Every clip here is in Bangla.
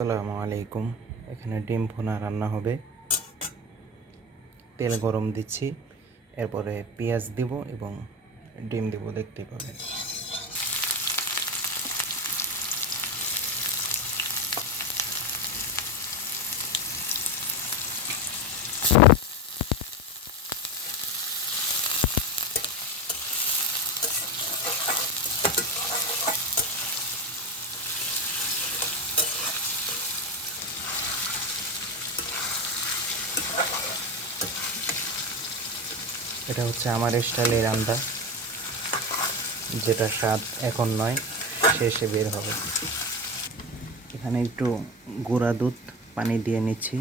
আসসালামু আলাইকুম। এখানে ডিম ভুনা রান্না হবে। তেল গরম দিচ্ছি, এরপরে পেঁয়াজ দিব এবং ডিম দিব, দেখতেই পাবেন। এটা হচ্ছে আমার স্টাইলের রান্না, যেটা স্বাদ এখন নয়, শেষে বের হবে। এখানে একটু গুঁড়া দুধ পানি দিয়ে নিচ্ছি।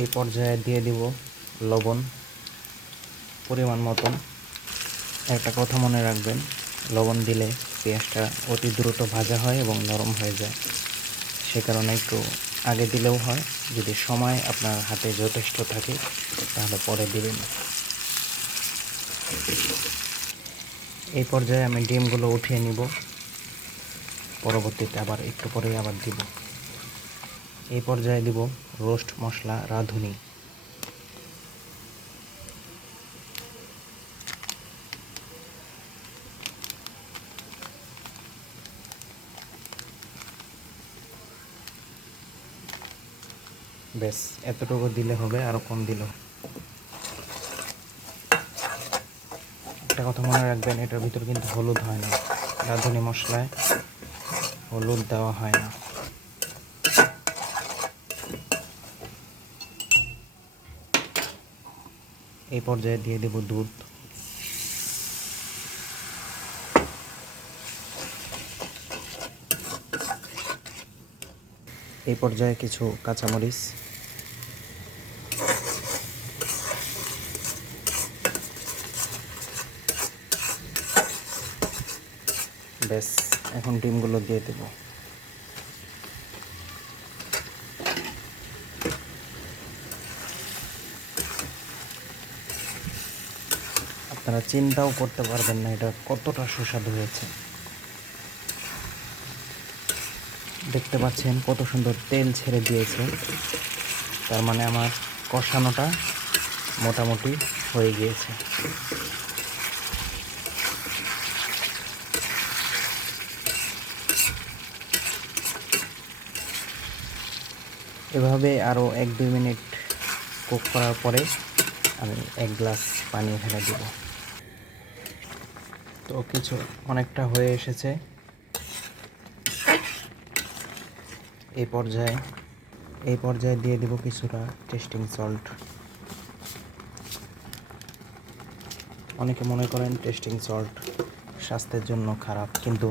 এই পর্যায়ে দিয়ে দিব লবণ পরিমাণ মতন। একটা কথা মনে রাখবেন, লবণ দিলে পেঁয়াজটা অতি দ্রুত ভাজা হয় এবং নরম হয়ে যায়। সে কারণে একটু আগে দিলেও হয়। যদি সময় আপনার হাতে যথেষ্ট থাকে তাহলে পরে দিবেন। এই পর্যায়ে আমি ডিমগুলো উঠিয়ে নিব, পরবর্তীতে আবার একটু পরেই আবার দিব। এই পর্যায়ে দিব রোস্ট মশলা রাঁধুনি। ব্যাস এতটুকু দিলে হবে, আরও কম দিল। একটা কথা মনে রাখবেন, এটার ভিতর কিন্তু হলুদ হয় না। রাঁধুনি মশলায় হলুদ দেওয়া হয় না। এই পর্যায়ে দিয়ে দেব দুধ। এই পর্যায়ে কিছু কাঁচামরিচ, ব্যাস এখন ডিমগুলো দিয়ে দেব। আপনারা চিন্তাও করতে পারবেন না এটা কতটা সুস্বাদু হয়েছে। দেখতে পাচ্ছেন কত সুন্দর তেল ছেড়ে দিয়েছে, তার মানে আমার কষানোটা মোটামুটি হয়ে গিয়েছে। এভাবে আরও 1-2 মিনিট কুক করার পরে আমি 1 গ্লাস পানি এখানে দেব। তো কিছু অনেকটা হয়ে এসেছে। এই পর্যায়ে দিয়ে দেব কিছুটা টেস্টিং সল্ট। অনেকে মনে করেন টেস্টিং সল্ট স্বাস্থ্যের জন্য খারাপ, কিন্তু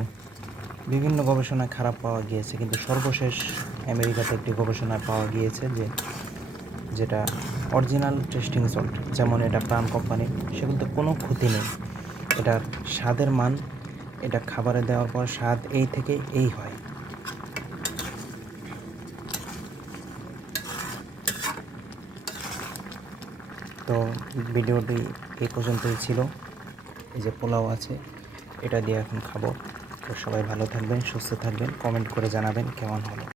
বিভিন্ন গবেষণায় খারাপ পাওয়া গিয়েছে, কিন্তু সর্বশেষ আমেরিকাতে একটি গবেষণায় পাওয়া গিয়েছে যেটা অরিজিনাল টেস্টিং সল্ট, যেমন এটা প্রাণ কোম্পানির, সেগুলোতে কোনো ক্ষতি নেই। এটার স্বাদের মান, এটা খাবারে দেওয়ার পর স্বাদ এই থেকে এই হয়। তো ভিডিওটি এই পর্যন্তই ছিল। এই যে পোলাও আছে, এটা দিয়ে এখন খাবো। তো সবাই ভালো থাকবেন, সুস্থ থাকবেন, কমেন্ট করে জানাবেন কেমন হলো।